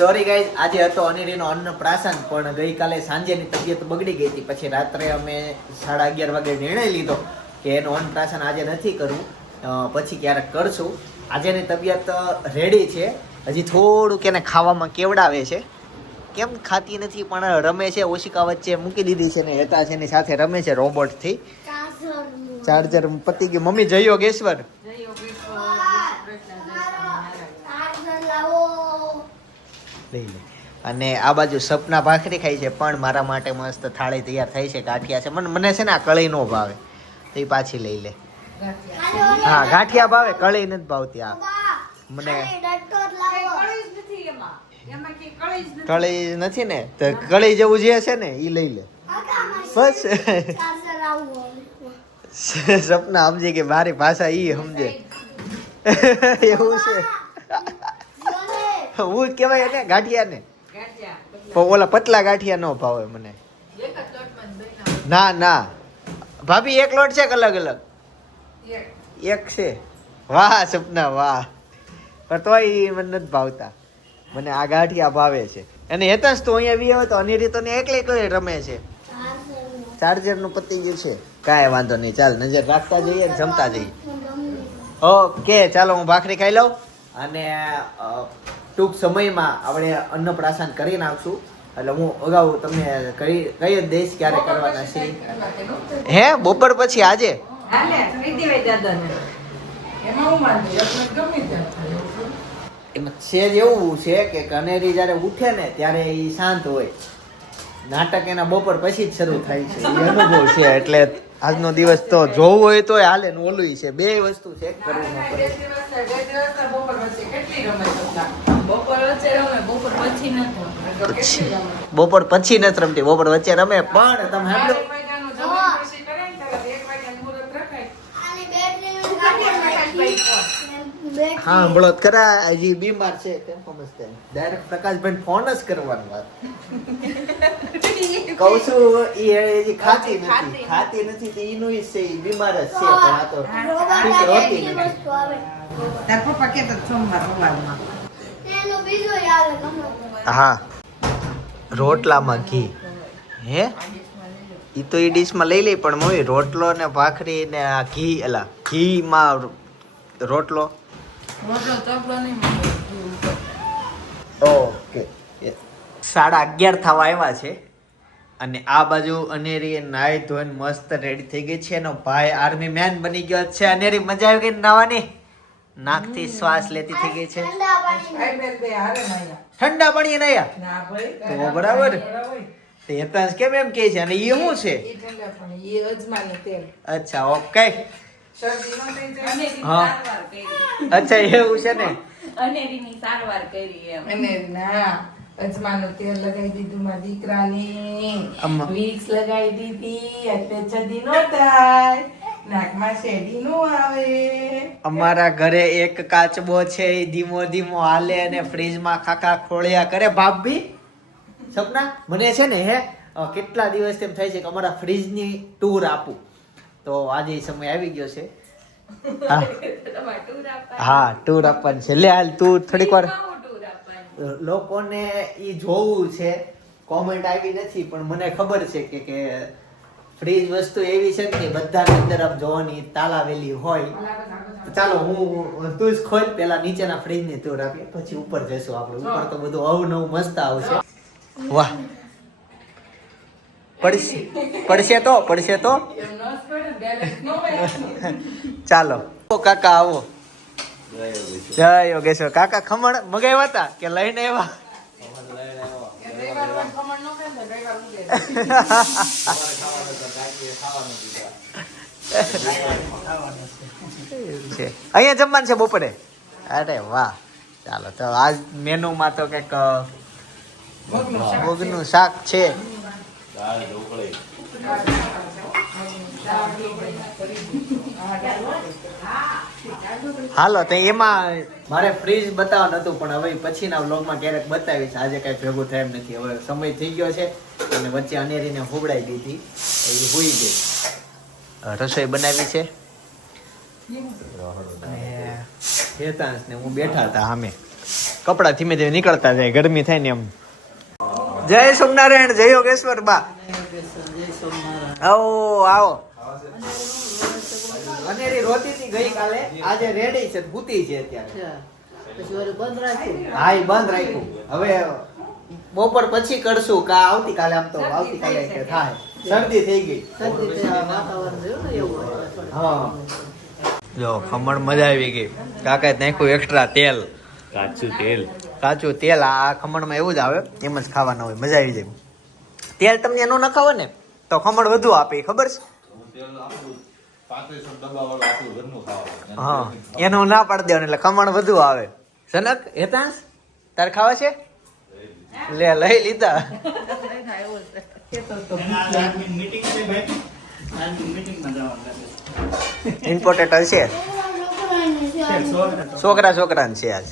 Sorry guys આજે હતો અનિરીનો અન્નપ્રાશન પણ ગઈકાલે સાંજેની તબિયત બગડી ગઈ હતી. પછી રાત્રે અમે સાડા અગિયાર વાગે નિર્ણય લીધો કે એનું અન્નપ્રાશન આજે નથી કરવું. પછી ક્યારેક કરશું. આજેની તબિયત રેડી છે. હજી થોડુંક એને ખાવામાં કેવડાવે છે. કેમ ખાતી નથી પણ રમે છે. ઓશિકા વચ્ચે મૂકી દીધી છે ને હેતા છે એની સાથે રમે છે રોબોટથી. ચાર્જર પતી ગયું. મમ્મી જય યોગેશ્વર લઈ લે. અને આ બાજુ સપના ભાખરી ખાઈ છે, પણ મારા માટે મસ્ત થાળી તૈયાર થઈ છે, ગાંઠિયા છે. મને મને છે ને આ કળી નો ભાવે. તો એ પાછી લઈ લે. હા, ગાંઠિયા ભાવે, કળી નથી ભાવતી આ. મને કળી નથી ને, તો કળી જેવું જે છે ને એ લઈ લે. બસ. સપના સમજે કે મારી ભાષા ઈ સમજે. એવું છે. હું કહેવાય ને ગાંઠિયા ને પણ ઓલા પતલા ગાંઠિયા નો ભાવે મને. ના ના ભાભી એક લોટ છે કે અલગ અલગ? એક. છે? વાહ સપના વાહ. પણ તોય મને નથી ભાવતા. મને આ ગાંઠિયા ભાવે છે. અને હેતાંશ તો અહીંયા વી આવે તો અનેરી તો ને એકલે એકલે રમે છે. ચાર્જરનું પતી ગયું છે. કાંઈ વાંધો નહીં ચાલ નજર રાખતા જઈએ ને જમતા જઈએ. ઓકે ચાલો હું ભાખરી ખાઈ લઉં. અને ટૂંક સમયમાં આપણે અન્નપ્રાશન કરી નાખશું. એટલે હું અગાઉ તમને કહી કહી જ દઈશ ક્યારે કરવાના છે. હે બપોર પછી આજે? એમાં જ એવું છે કે કનેરી જ્યારે ઉઠે ને ત્યારે એ શાંત હોય. નાટક એના બપોર પછી જ શરૂ થાય છે. એ અનુભવ છે એટલે આજનો દિવસ તો જોવું હોય તો હાલે ને ઓલું છે. બે વસ્તુ છે કરવું ન કરે બપોર પછી નથી રમતી બપોર વચ્ચે રમે પણ તમે સાંભળો. હા સાંભળો ખરા હજી બીમાર છે કેમ સમજતા ડાયરેક્ટ પ્રકાશભાઈ ફોન જ કરવાનો વાત. કહું છું હજી ખાતી નથી. ખાતી નથી તો એનું ઈ છે બીમાર જ છે. પણ આ તો ઠીક હોતી નથી. તાર પપ્પા કહેતા હતા સોમવાર સવારમાં હા. રોટલામાં ઘી. હે? એ તો એ ડીશમાં લઈ લઈ પણ મમ્મી રોટલો ને ભાખરી ને આ ઘી એલા ઘીમાં રોટલો ઓકે સાડા અગિયાર થવા આવ્યા છે અને આ બાજુ અનેરી નાઈ ધોઈને મસ્ત રેડી થઈ ગઈ છે એનો ભાઈ આર્મી મેન બની ગયો છે. અનેરી મજા આવી ગઈ નાવાની? નાકથી શ્વાસ લેતી થઈ ગઈ છે. નાયા ઠંડા પાણી નાયા ના ભાઈ તો બરાબર. તે કેમ એમ કહે છે? અને એ શું છે? ઈ ઠંડા પાણી ઈ અજમાનું તેલ. અચ્છા ઓકે અચ્છા એવું છે ને? અનેરીની સારવાર કરી એમ. અને ના અજમાનું તેલ લગાવી દીધું મારા દીકરાને. અમ્મા. વિક્સ લગાવી દીધી એટલે ચડી નો થાય. નાકમાં શેડી નો આવે. અમારા ઘરે એક કાચબો છે એ ધીમો ધીમો હાલે અને ફ્રીજમાં ખાખા ખોળ્યા કરે. ભાભી સપના મને છે ને હે કેટલા દિવસ તેમ થાય છે કે અમારા ફ્રીજની ટૂર આપું. તો આજે સમય આવી ગયો છે. હા. ટૂર આપવાનું. હા ટૂર આપવાની છે. લે હાલ તું થોડીક વાર લોકોને એ જોવું છે. કોમેન્ટ આવી નથી પણ મને ખબર છે કે કે ફ્રીજ વસ્તુ એવી છે કે બધાની અંદર આપ જોવાની તાલાવેલી હોય. તો ચાલો હું તું જ ખોલ. પેલા નીચેના ફ્રીજની ટૂર આપીએ. પછી ઉપર જઈશું આપણે. ઉપર તો બધું અવનવું મસ્ત આવશે. વાહ. પડશે. પડશે તો પડશે તો? ચાલો. કાકા, આવો. જય યોગેશ્વર. કાકા, ખમણ મગાવ્યા હતા કે લઈને આવ્યા? છે. અહીંયા જમવાનું છે બપોરે? અરે વાહ. ચાલો, તો આજ મેનુમાં તો કંઈક મગનું શાક મગનું હાલો, તો એમાં મારે ફ્રીજ બતાવવાનું હતું, પણ હવે પછીના વ્લોગમાં ક્યારેક બતાવીશ. આજે કઈ ભેગું થાય એમ નથી. હવે સમય થઈ ગયો છે, અને વચ્ચે અનેરીને હોબડાઈ દીધી. એ હોઈ ગઈ. રસોઈ બનાવી છે. હું બેઠા હતા સામે. કપડા ધીમે ધીમે નીકળતા જાય, ગરમી થાય ને એમ. જય સોમનારાયણ જય યોગેશ્વર બા. આવો આવો. અનેરી રોતી હતી ગઈકાલે આજે રેડી છે ભૂતી છે અત્યારે. હા બંધ રાખ્યું. હવે બપોર પછી કરશું કા આવતીકાલે આમ તો આવતીકાલે થાય. શરદી થઈ ગઈ. હા. જો ખમણ મજા આવી ગઈ. કાકા નાખ્યું એક્સ્ટ્રા તેલ. કાચું તેલ. કાચું તેલ આ ખમણમાં એવું જ આવે, એમ જ ખાવાનું હોય, મજા આવી જાય. તેલ તમને એનું ન ખાવો ને, તો ખમણ વધુ આપે, ખબર છે? હા, એનું ના પાડી દેવાનું, એટલે ખમણ વધુ આવે. સનક હેતાંશ, તારે ખાવા છે? લે, લઈ લીધા. ઇમ્પોર્ટન્ટ હશે છોકરા, છોકરાને છે આજ.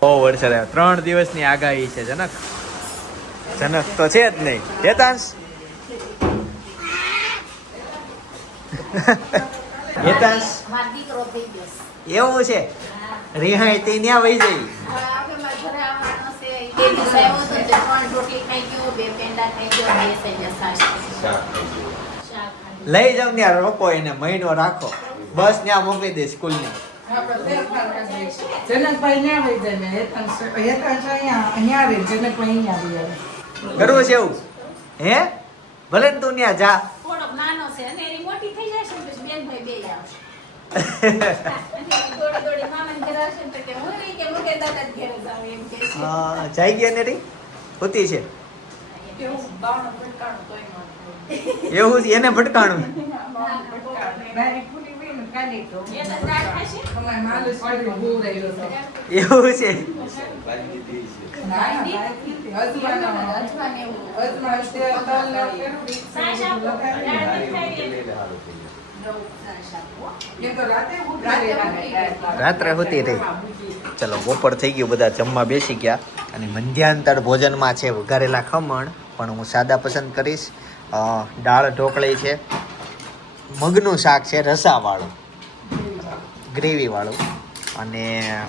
બહુ વરસાદ આવ્યો ત્રણ દિવસની આગાહી છે જનક. જનક તો છે જ નહીં. હેતાંશ? હેતાંશ? એવું છે? રિહાઈ તે ત્યાં વહી જઈ. લઈ જાવ ત્યાં રોકો એને મહિનો રાખો. બસ ત્યાં મોકલી દે સ્કૂલની. કરવું છે એવું? હે? ભલે તું ત્યાં જા. થોડોક નાનો છે અને એની મોટી થઈ જશે ને પછી બેન ભાઈ બે આવશે. દોડી દોડી મામાને ઘરે આવશે ને તો કે હું નહીં કે મુકે દાદા જ ઘરે જાવ એમ કે છે. હા, જાય ગયા ને રી? હોતી છે? એવું એને ભટકાણું? એવું છે. રાત્રે હોતી રહી. ચલો, બપોર થઈ ગયું, બધા જમવા બેસી ગયા. અને મધ્યાંતર ભોજનમાં છે વઘારેલા ખમણ, પણ હું સાદા પસંદ કરીશ. દાળ ઢોકળી છે. મગનું શાક છે રસાવાળું. ગ્રેવીવાળું. અને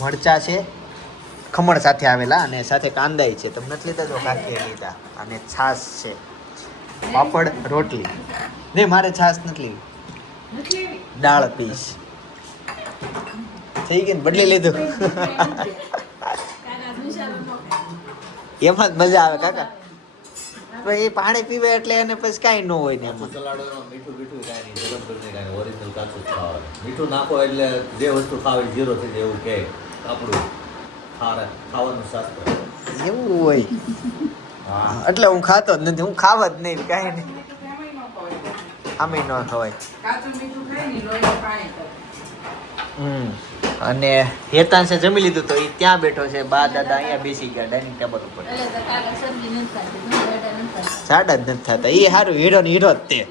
મરચા છે ખમણ સાથે આવેલા અને સાથે કાંદાય છે. તમને નથી લીધા તો કાકીએ લીધા. અને છાશ છે. પાપડ રોટલી. નહીં મારે છાશ નથી દાળ પીસ. થઈ ગઈ ને? બદલી લીધું. એમાં જ મજા આવે કાકા. પણ એ પાણી પીવે એટલે એને પછી કાંઈ ન હોય ને એમાં. મીઠું મીઠું કાંઈ નહીં ગરમ કરીને કાંઈ ઓરિજિનલ કાચું ખાવાનું. મીઠું નાખો એટલે જે વસ્તુ ખાવી ઝીરો થઈ જાય એવું કહે આપણું ખારા ખાવાનું શાસ્ત્ર. એવું હોય. હા. એટલે હું ખાતો જ નથી હું ખાવ જ નહીં કાંઈ નહીં. મીઠું ન ખવાય. આમે ન ખવાય. હમ. અને હેતાંશે જમી લીધું તો એ ત્યાં બેઠો છે બા દાદા અહીંયા બેસી ગયા ડાઇનિંગ ટેબલ ઉપર. સાડા જ નથી થતા. એ સારું હીરો ને હીરો જ તે.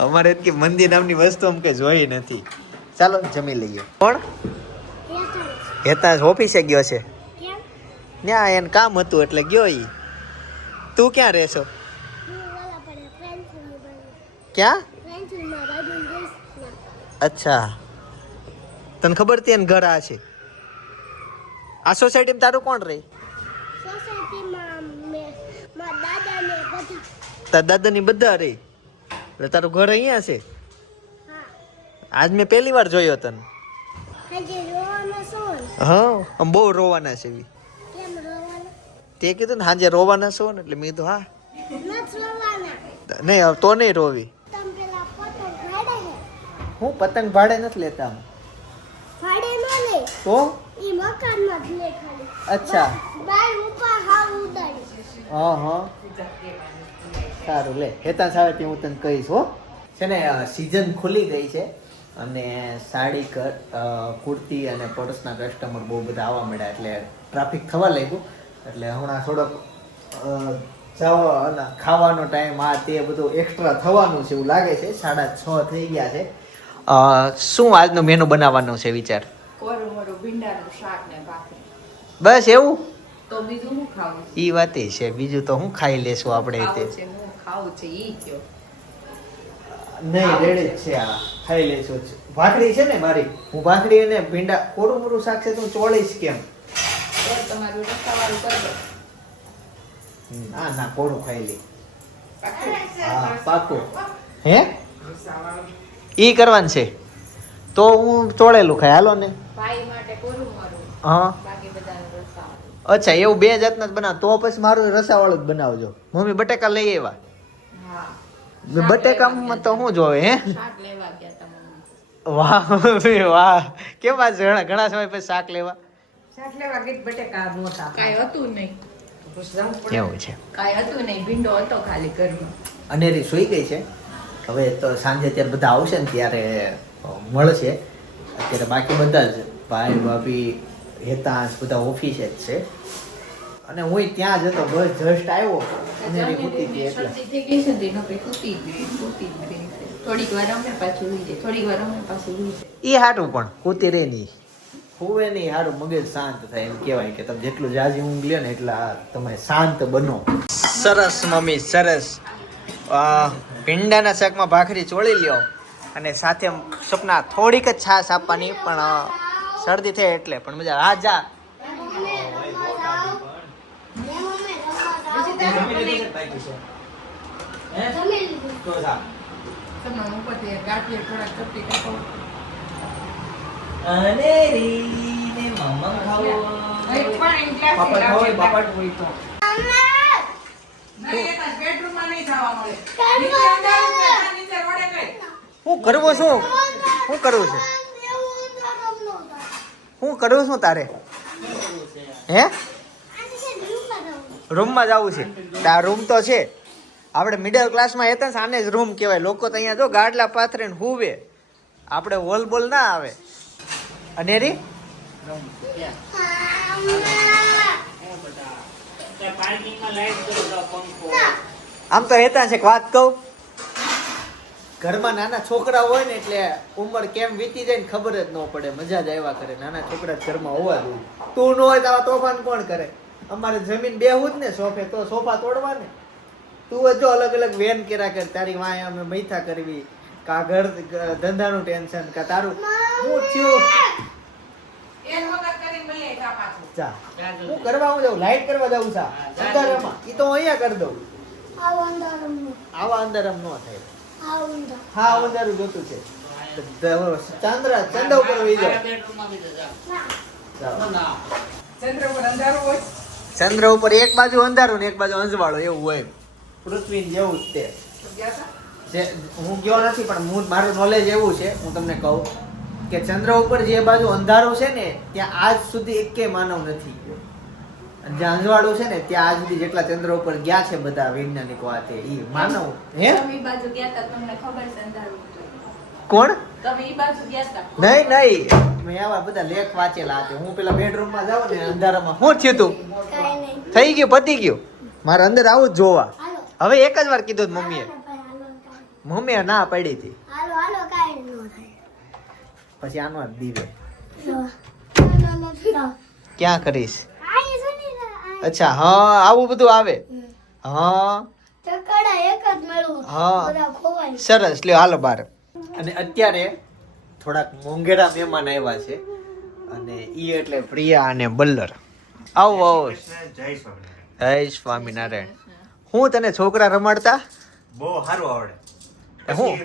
અમારે કે મંદિર નામની વસ્તુ અમ કે જોઈ નથી. ચાલો જમી લઈએ. કોણ? હેતાંશ ઓફિસે ગયો છે? ત્યાં એને કામ હતું એટલે ગયો ઈ. તું ક્યાં રહેશો? ક્યાં? અચ્છા. તને ખબર તે ઘર આ છે? આ સોસાયટીમાં તારું કોણ રહે? તાર દાદાની બધા રહે એટલે તારું ઘર અહીંયા છે? આજ મેં પહેલી વાર જોયો તને. હા બહુ રોવાના છે તે કીધું ને સાંજે રોવાના છો ને એટલે મેં કીધું હા. નહીં તો નહીં રોવી. હું પતંગ ભાડે નથી લેતા ભાડે ન લે. તો? ઈ મકાનમાં જ લે ખાલી. અચ્છા. બાય ઉપર હાવ ઉડાડી હા હા સારું લે. હેતા આવે તે હું તને કહીશ હો. છે ને સિઝન ખુલી ગઈ છે અને સાડી કુર્તી અને પર્સના કસ્ટમર બહુ બધા આવવા મળ્યા એટલે ટ્રાફિક થવા લાગ્યું. એટલે હમણાં થોડોક જવા ખાવાનો ટાઈમ આ તે બધું એક્સ્ટ્રા થવાનું છે એવું લાગે છે. સાડા છ થઈ ગયા છે. શું આજનો મેનુ બનાવવાનો છે વિચાર? બસ એવું? તો બીજું હું ખાવું? છે? ઈ વાત છે બીજું તો હું ખાઈ લેશું આપણે તે. ખાવું છે હું ખાવું છે ઈ કયો. નહીં રેડી જ છે આ. ખાઈ લેશું. ભાખરી છે ને મારી? હું ભાખરી અને ભીંડા કોરું મોરું શાક છે તું ચોળીશ કેમ? તમારું રસ્તાવાળું કરી દો. ના ના કોરું ખાઈ લે. પાક્કું? હા પાકું. હે? રસાવાળું. ઈ કરવાનું છે? તો હું ચોળેલું ખાઈ હાલો ને. ભાઈ માટે કોરું મોરું? હા. બાકી બધાનું રસાવાળું. અચ્છા એવું બે જાતના જ બનાવ. તો પછી મારું રસાવાળું જ બનાવજો. મમ્મી બટેકા લઈ આવ્યા. બટેકામાં તો શું જોવે હે? શાક લેવા ગયા તમે વાહ મમ્મી, વાહ. કેવા ઘણા ઘણા સમય પછી શાક લેવા. શાક લેવા ગીત બટેકા મોટા કાંઈ હતું નહીં. પછી જવું પડે. એવું છે. કાંઈ હતું નહીં. ભીંડો હતો ખાલી ઘરમાં. અનેરી સુઈ ગઈ છે? હવે તો સાંજે ત્યાં બધા આવશે ને ત્યારે મળશે. અત્યારે બાકી બધા જ ભાઈ ભાભી હેતાંશ બધા ઓફિસે જ છે. અને હું ત્યાં જ હતો બસ જસ્ટ આવ્યો. અનેરી કૂતી હતી એટલે. થઈ ગઈ છે તેનો પછી કૂતી ગઈ કૂતી ગઈ. થોડીક વાર અમે પાછું ઉઈ જાય. થોડીક વાર અમે પાછું ઉઈ જાય. એ હાટું પણ કૂતી રે નહીં. હોવે નહીં હારું મગજ શાંત થાય એમ કહેવાય કે તમે જેટલું જાજી ઊંઘ લ્યો ને એટલા તમે શાંત બનો. સરસ મમ્મી સરસ. ભીંડાના શાકમાં ભાખરી ચોળી લ્યો અને સાથે સપના થોડીક જ છાશ આપવાની પણ શરદી થઈ એટલે પણ મજા હા જા પાપડ ખાવો હોય, પાપડ? હોય તો. અંદર જ છે. હું કરવું કરવું છે? હું કરું છું તારે? હે? રૂમમાં જવું. છે? તાર રૂમ તો છે. આપણે મિડલ ક્લાસમાં હતા ને આને જ રૂમ કહેવાય. લોકો તો અહીંયા જો ગાડલા પાથરીને હુવે. આપણે હોલ બોલ ના આવે. અને રી આમ તો હેતા છે વાત કહું. ઘરમાં નાના છોકરા હોય ને એટલે ઉંમર કેમ વીતી જાય ને ખબર જ ન પડે. મજા જ આવ્યા કરે. નાના છોકરા ઘરમાં હોવા જોઈએ. તું ન હોય તો તોફાન કોણ કરે? અમારે જમીન બેહું જ ને સોફે તો સોફા તોડવા ને તું જો અલગ અલગ વેન કર્યા કર. તારી વાય અમે મૈથા કરવી. કા ઘર ધંધાનું ટેન્શન કા તારું. હું થયું એક વખત કરીને મળીએ ચા હું કરવા હું જાઉં લાઈટ કરવા જાઉં છા. અંધારામાં. ઈ તો અહીંયા કરી દઉં. આવા અંધારામ. નો થાય. હા અંધારું જોતું છે. ચંદ્ર ચંદ્ર ઉપર વહી જાઓ. ચંદ્ર પર અંધારું હોય? ચંદ્ર ઉપર એક બાજુ અંધારું ને એક બાજુ અંજવાળો એવું હોય. પૃથ્વી જેવું જ તે. હું ગયો નથી પણ હું મારું નોલેજ એવું છે હું તમને કહું. કે ચંદ્ર ઉપર જે બાજુ અંધારું છે ને ત્યાં આજ સુધી એકેય માનવ નથી ગયો. અને અંજવાળું છે ને ત્યાં આજ સુધી જેટલા ચંદ્ર ઉપર ગયા છે બધા વૈજ્ઞાનિકો આ તે ઈ માનવ. હે? તમે બાજુ ગયા તા તમને ખબર છે અંધારું કોણ? તમે ઈ બાજુ ગયા તા? નહીં નહીં. મેં આવા બધા લેખ વાંચેલા હતા હું પેલા બેડરૂમમાં જાઉં ને અંધારામાં. શું થયું તું? થઈ ગયું પતી ગયું. મારે અંદર આવું જ જોવા. હવે એક જ વાર કીધું મમ્મીએ. મમ્મીએ ના પડી હતી. પછી આનો દીવે. ક્યાં કરીશ? અચ્છા હા આવું બધું આવે? હા. હા. સરસ લ્યો હાલો બાર. અને અત્યારે થોડાક મોંઘેરા મહેમાન આવ્યા છે. અને ઈ એટલે પ્રિયા અને બલ્લર. આવો આવો. જય સ્વામિનારાયણ. સ્વામિનારાયણ. હું તને છોકરા રમાડતા? બહુ સારું આવડે. એ હું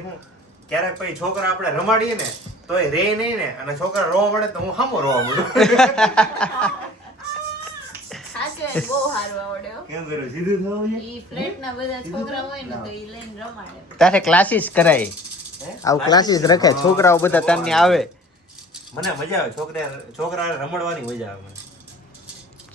ક્યારેક પછી છોકરા આપણે રમાડીએ ને તોય રે નહીં ને અને છોકરા રોવા મળે તો હું સામો રોવા મળું. સાચે બહુ સારું આવડે હો. કેમ કર્યું? સીધું થવું છે? ઈ ફ્લેટ ના બધા છોકરા હોય ને તો ઈ લઈને રમાડે. તારે ક્લાસીસ કરાય. આવું ક્લાસીસ રખાય છોકરાઓ બધા તને આવે. મને મજા આવે છોકરા છોકરા રમડવાની મજા આવે મને.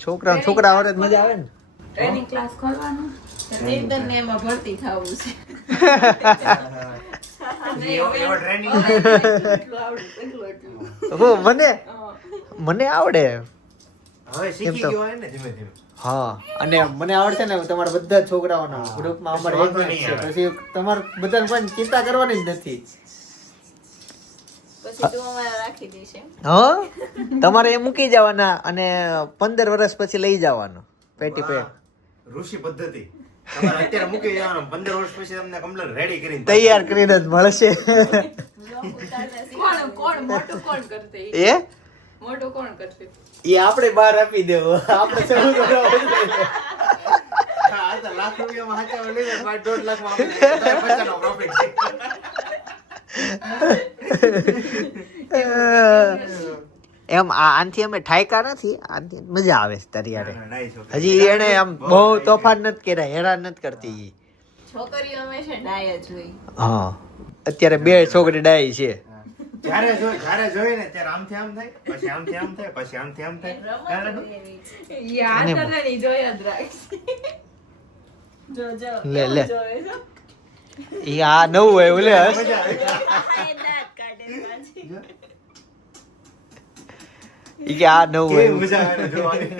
છોકરા છોકરા આવડે મજા આવે ને. ટ્રેનિંગ ક્લાસ ખોલવાનું? ચેતન ને એમાં ભરતી થવું છે. મને મને આવડે. હવે તો- ગયો હોય ને ધીમે ધીમે. હા અને મને આવડશે ને તમારા બધા છોકરાઓના ગ્રુપમાં અમારે છે. પછી તમારે બધાને પણ ચિંતા કરવાની જ નથી. હા? તમારે એ મૂકી જવાના અને પંદર વર્ષ પછી લઈ જવાનું. પેટી પેટ ઋષિ પદ્ધતિ. તમારે અત્યારે મૂકી જવાનું પંદર વર્ષ પછી તમને કમ્પ્લેટ રેડી કરીને તૈયાર કરીને જ મળશે. Vlog ઉતારતા શીખવાડો. કોણ કોણ મોટું કોણ કરશે? એ? મોટું કોણ કરશે? એ આપણે બહાર આપી દેવો. આપણે શરૂ હા, આ તો લાખ રૂપિયામાં હાચામાં લઈ જાય, પાંચ દોઢ લાખમાં આપી દે. તો છે. એમ આ આનથી અમે ઠાયકા નથી આનથી મજા આવે છે યારે. okay. હજી એને આમ બહુ તોફાન નથી કર્યા હેરાન નથી કરતી ઈ. છોકરીઓ હંમેશા ડાય જ હોય. હા. અત્યારે બે છોકરી ડાય છે. જ્યારે જોઈ જ્યારે જોઈ ને ત્યારે આમથી આમ થાય પછી આમથી આમ થાય પછી આમથી આમ થાય. ત્યારે આ તને ઈ જોઈ જ જો જો લે, લે. ઈ આ નવું હોય ઓલે હસ મજા આવે હા, એ દાંત કાઢે પાછી. ઈ કે આ નવું કેવી મજા આવે ને જોવાની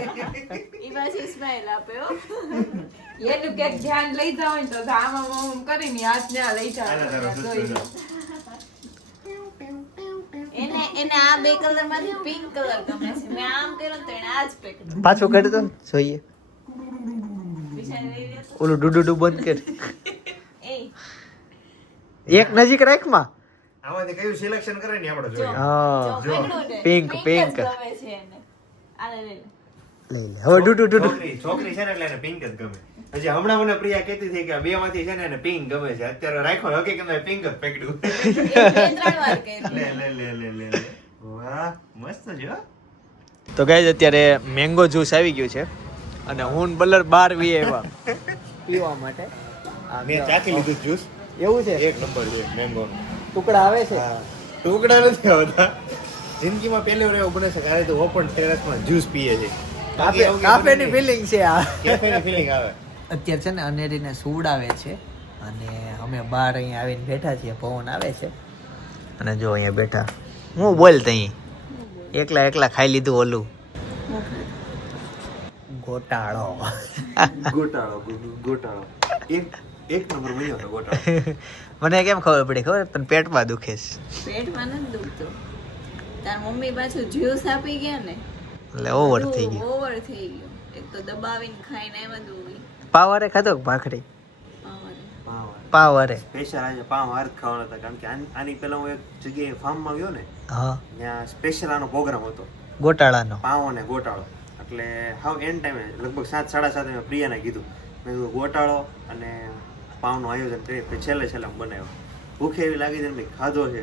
ઈ પાછી smile આપે હો. એનું ક્યાંક ધ્યાન લઈ જાવ ને તો આમ મમ આમ કરીને હાથ આ લઈ જાવ. એને એને આ બે કલરમાંથી પિંક કલર ગમે છે. મેં આમ કર્યો ને તો એને આ જ પકડ્યું પાછું કરી દો ને જોઈએ. ઓલું ડુડુડુ બંધ કર. એ. એક નજીક રાખમાં આમાંથી કયું સિલેક્શન કરે ને આપણે જોઈએ. હા. જો પિંક pink. ગમે છે એને. આને લઈ લે. લઈ લે. હવે ડુડુ ડુડુ છોકરી છોકરી છે ને એટલે એને પિંક જ ગમે. હજી હમણાં મને પ્રિયા કહેતી હતી કે બે માંથી છે ને એને પિંક ગમે છે. અત્યારે રાખ્યો હકીકતમાં પિંક જ પકડ્યું. લે લે લે લે લે લે. વાહ મસ્ત છે હો. તો ગાઈઝ અત્યારે મેંગો જ્યુસ આવી ગયું છે. અને હું બલર બાર વી આવ્યા પીવા માટે. આ મેં ચાખી લીધું જ્યુસ એવું છે? એક નંબર છે મેંગો ટુકડા આવે છે. ટુકડા નથી આવતા. જિંદગીમાં પહેલી વાર એવું બને છે કે આ ઓપન ટેરેસમાં જ્યુસ પીએ છે. કાફે કાફેની ફિલિંગ છે આ. કાફેની ફિલિંગ આવે. અત્યારે છે ને અનેરીને સુવડાવે છે અને અમે બહાર અહીંયા આવીને બેઠા છીએ પવન આવે છે. અને જો અહીંયા બેઠા. હું બોલ તઈ? એકલા એકલા ખાઈ લીધું ઓલું? ગોટાળો. ગોટાળો ગોટાળો. એક એક નંબર મળ્યો ગોટાળો. મને કેમ ખબર પડી? ખબર? પણ પેટમાં દુખે છે. પેટમાં નથી દુખતું. તાર મમ્મી પાછું જ્યુસ આપી ગયા ને. એટલે ઓવર થઈ ગયું. ઓવર થઈ ગયું. એક તો દબાવીને ખાઈને એમાં દુખી પાવરે ખાધો કે ભાખરી? પાવરે. સ્પેશિયલ આજે પાવ હાર ખાવાનો હતા કારણ કે આની પહેલા હું એક જગ્યાએ ફાર્મમાં ગયો ને હા. ત્યાં સ્પેશિયલ આનો પ્રોગ્રામ હતો. ગોટાળાનો. પાવ અને ગોટાળો. એટલે હાવ એન્ડ ટાઈમે લગભગ સાત સાડા સાતે મેં પ્રિયાને કીધું. મેં કીધું ગોટાળો અને પાવનું આયોજન કરી પછી છેલ્લે છેલ્લે બનાવ્યો. ભૂખે એવી લાગી છે ને મેં ખાધો છે.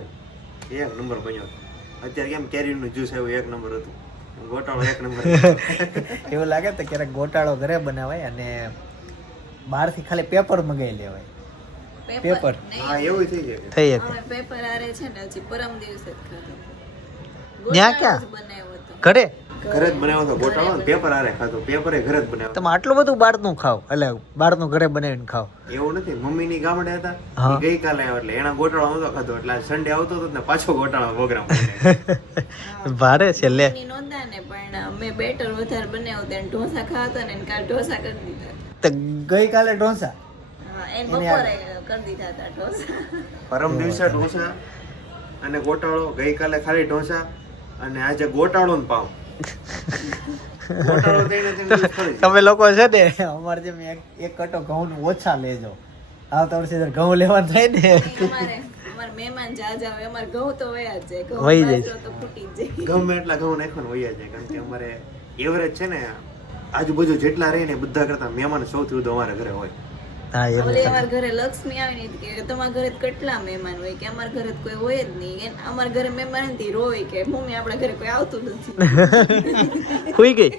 એક નંબર બન્યો અત્યારે કેમ કેરીનું જ્યુસ આવ્યું એક નંબર હતું. ગોટાળો એક નંબર એવું લાગે તો ક્યારેક ગોટાળો ઘરે બનાવાય અને બહારથી ખાલી પેપર મંગાવી લેવાય. પેપર. હા એવું થઈ ગયું. થઈ અમે પેપર આરે છે ને હજી પરમ દિવસે જ ખાધો. ક્યાં? જ ઘરે? ઘરે જ બનાવ્યો હતો ગોટાળો ને પેપર આરે ખાધો પેપરે ઘરે જ બનાવ્યો તમે આટલું બધું બહારનું ખાવ એટલે બહારનું ઘરે બનાવીને ખાવ. એવું નથી મમ્મી ની ગામડે હતા ગઈકાલે આવ્યો એટલે એના ગોટાળો નહોતો ખાતો એટલે સન્ડે આવતો હતો ને પાછો ગોટાળો પ્રોગ્રામ ભારે છે લે. નોંધા ને પણ મેં બેટર વધારે બનાવ્યું તેને ઢોસા ખાતા ને કાલ ઢોસા કરી દીધા. તો ગઈકાલે ઢોસા? એને એને બપોરે કરી દીધા હતા ઢોસા. પરમ દિવસે ઢોસા અને ગોટાળો ગઈકાલે ખાલી ઢોસા અને આજે ગોટાળો ને પાવ તમે લોકો છે ને અમારે જેમ એક કટો ઘઉં ઓછા લેજો. આવતા વર્ષે ઘઉં લેવાનું થાય ને. મહેમાન જાજા હોય અમારે ઘઉં તો વયા જ જાય. વહી જાય. તો ફૂટી જાય. ગમે એટલા ઘઉં નાખવાનું વૈયા જાય કારણ કે અમારે એવરેજ છે ને આજુબાજુ જેટલા રહે ને બધા કરતા મહેમાન સૌથી વધુ અમારા ઘરે હોય. હા એવું ઓલી છે. અમારા ઘરે લક્ષ્મી આવી ને કે તમારા ઘરે કેટલા મહેમાન હોય કે અમારા ઘરે કોઈ હોય જ નહીં. અમારા ઘરે મહેમાન નથી રોય કે મમ્મી આપણા ઘરે કોઈ આવતું નથી. ખુઈ ગઈ?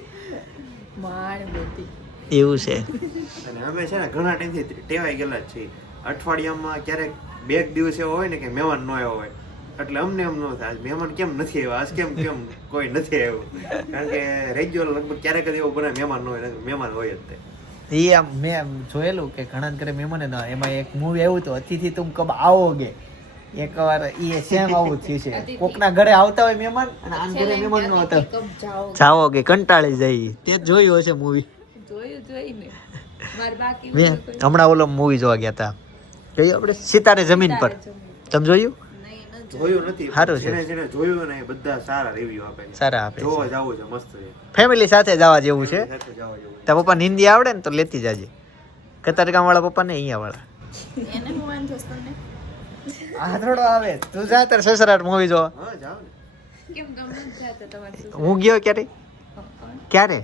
માણ બધી એવું છે. અને અમે છે ને ઘણા ટાઈમથી ટેવાઈ ગયેલા જ છીએ. અઠવાડિયામાં ક્યારેક બે દિવસ એવો હોય ને કે મહેમાન ન આવ્યો હોય. એટલે અમને એમ ન થાય આજ મહેમાન કેમ નથી આવ્યા? આજ કેમ કેમ કોઈ નથી આવ્યું? કારણ કે રેગ્યુલર લગભગ ક્યારેક જ એવો બને મહેમાન ન હોય મહેમાન હોય જ તે. એ આમ મેં આમ જોયેલું કે ઘણા ઘરે મહેમાન ના એમાં એક મૂવી આવ્યું હતું અતિથિ તું કબ આવોગે ગે? એકવાર એ સેમ આવું થયું છે. કોકના ઘરે આવતા હોય મહેમાન અને આમ ઘરે મહેમાન નો હતા કપ જાઓ જાઓગે કંટાળી જાય. તે જ જોયું હશે મૂવી જોયું જોઈને મેં હમણાં ઓલો મૂવી જોવા ગયા હતા જોયું આપણે? સિતારે જમીન પર. તમે જોયું? જોયું નથી સારું છે. જેને જોયું ને બધા સારા રિવ્યુ આપે છે. સારા આપે જોવા છે. જાવું છે મસ્ત છે. ફેમિલી સાથે જવા જેવું છે. તારા પપ્પાને હિન્દી આવડે ને તો લેતી જાજે. કતારગામ વાળા પપ્પા ને અહીંયા વાળા એને હું વાંધો છે તમને? આ આવે. તું જા તાર સસરાટ મૂવી જો હા જાવ ને. કેમ હું ગયો ક્યારે? ક્યારે?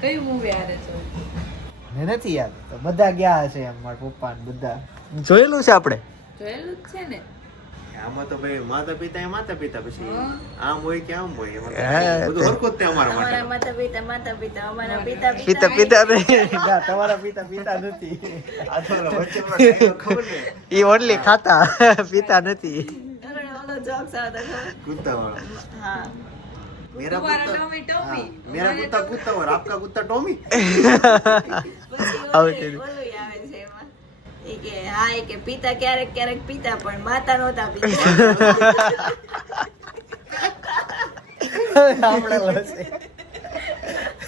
કયું મૂવી આરે છો? નથી યાદ. તો બધા ગયા હશે એમ મારા પપ્પા ને બધા. જોયેલું છે આપણે? જોયેલું જ છે ને. આમાં તો ભાઈ માતા પિતા એ માતા પિતા પછી હા. આમ હોય કે આમ હોય એમાં હા, તો બધું હરખું જ તે અમારા અમારા માટે માતા પિતા માતા પિતા અમારા પિતા પિતા પિતા નહીં ના તમારા પિતા પિતા નથી આ તો ઓલો વચ્ચે પેલો dialogue ખબર ને એ ઓનલી ખાતા પિતા નથી અરે ઓલો jokes આવતો ખબર? કૂદતા વાળો હા મેરા तुम्हारा कुत्ता टॉमी टॉमी। हाँ, मेरा कुत्ता कुत्ता और आपका कुत्ता टॉमी પછી આવું ઈ કે હા ઈ કે પિતા ક્યારેક ક્યારેક પિતા પણ માતા નહોતા પિતા સાંભળેલો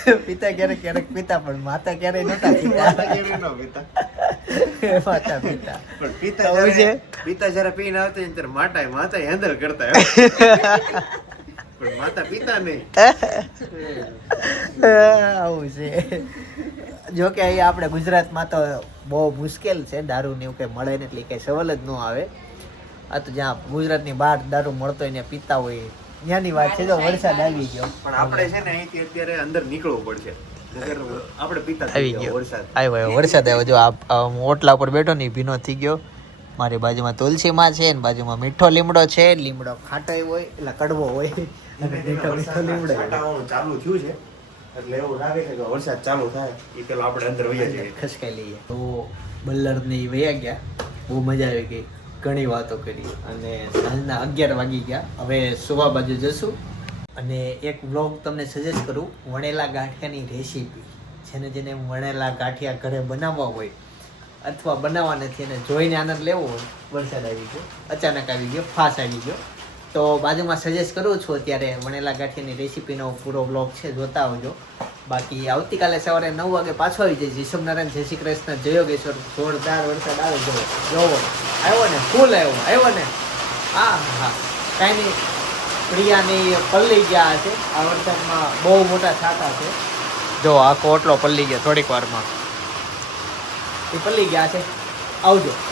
છે પિતા ક્યારેક ક્યારેક પિતા પણ માતા ક્યારેય નતા પિતા માતા કેવી ન પિતા માતા પિતા પણ પિતા આવું છે? જ્યારે પિતા જ્યારે પીને આવતા હોય ને ત્યારે માતા માતા હેન્ડલ કરતા હોય. પણ માતા પિતા નહીં આવું છે જો કે અહીંયા આપણે ગુજરાતમાં તો બહુ મુશ્કેલ છે દારૂ ને એવું કંઈ મળે ને એટલે કંઈ સવાલ જ ન આવે. આ તો જ્યાં ગુજરાતની બહાર દારૂ મળતો હોય ને પીતા હોય ત્યાંની વાત છે તો વરસાદ આવી ગયો. પણ આપણે છે ને અહીંથી અત્યારે અંદર નીકળવું પડશે. આપણે પિતા આવી ગયો વરસાદ. આવ્યો વરસાદ આવ્યો. જો આ આ હું ઓટલા પર બેઠો ને ભીનો થઈ ગયો. મારી બાજુમાં તુલસીમાં છે ને બાજુમાં મીઠો લીમડો છે. લીમડો ખાટો હોય એટલે કડવો હોય. અને મીઠો મીઠો લીમડો. ચાલુ થયું છે. એટલે એવું લાગે છે કે વરસાદ ચાલુ થાય. એ પેલો આપણે અંદર વહી જઈએ. ખસકાઈ લઈએ. તો બલ્લર ને વહ્યા ગયા. બહુ મજા આવી ગઈ. ઘણી વાતો કરી. અને સાંજના અગિયાર વાગી ગયા. હવે સુવા બાજુ જશું. અને એક વ્લોગ તમને સજેસ્ટ કરું. વણેલા ગાંઠિયાની રેસીપી જેને જેને વણેલા ગાંઠિયા ઘરે બનાવવા હોય અથવા બનાવવા નથી અને જોઈને આનંદ લેવો હોય. વરસાદ આવી ગયો. અચાનક આવી ગયો. ફાસ આવી ગયો. તો બાજુમાં સજેસ્ટ કરું છું અત્યારે વણેલા ગાંઠિયાની રેસીપીનો પૂરો બ્લોગ છે, જોતા આવજો. બાકી આવતીકાલે સવારે નવ વાગે પાછો આવી જઈશ. ઈશ્વરનારાયણ જય શ્રી કૃષ્ણ, જય યોગેશ્વર, જોરદાર વરસાદ આવે જો જોવો આવ્યો ને, ફૂલ આવ્યો આવ્યો ને. હા હા. કાંઈ નહીં, પ્રિયાની પલ્લી ગયા છે આ વરસાદમાં બહુ મોટા છાતા છે. જો, આખો ઓટલો પલ્લી ગયા થોડીક વારમાં. એ પલ્લી ગયા છે. આવજો.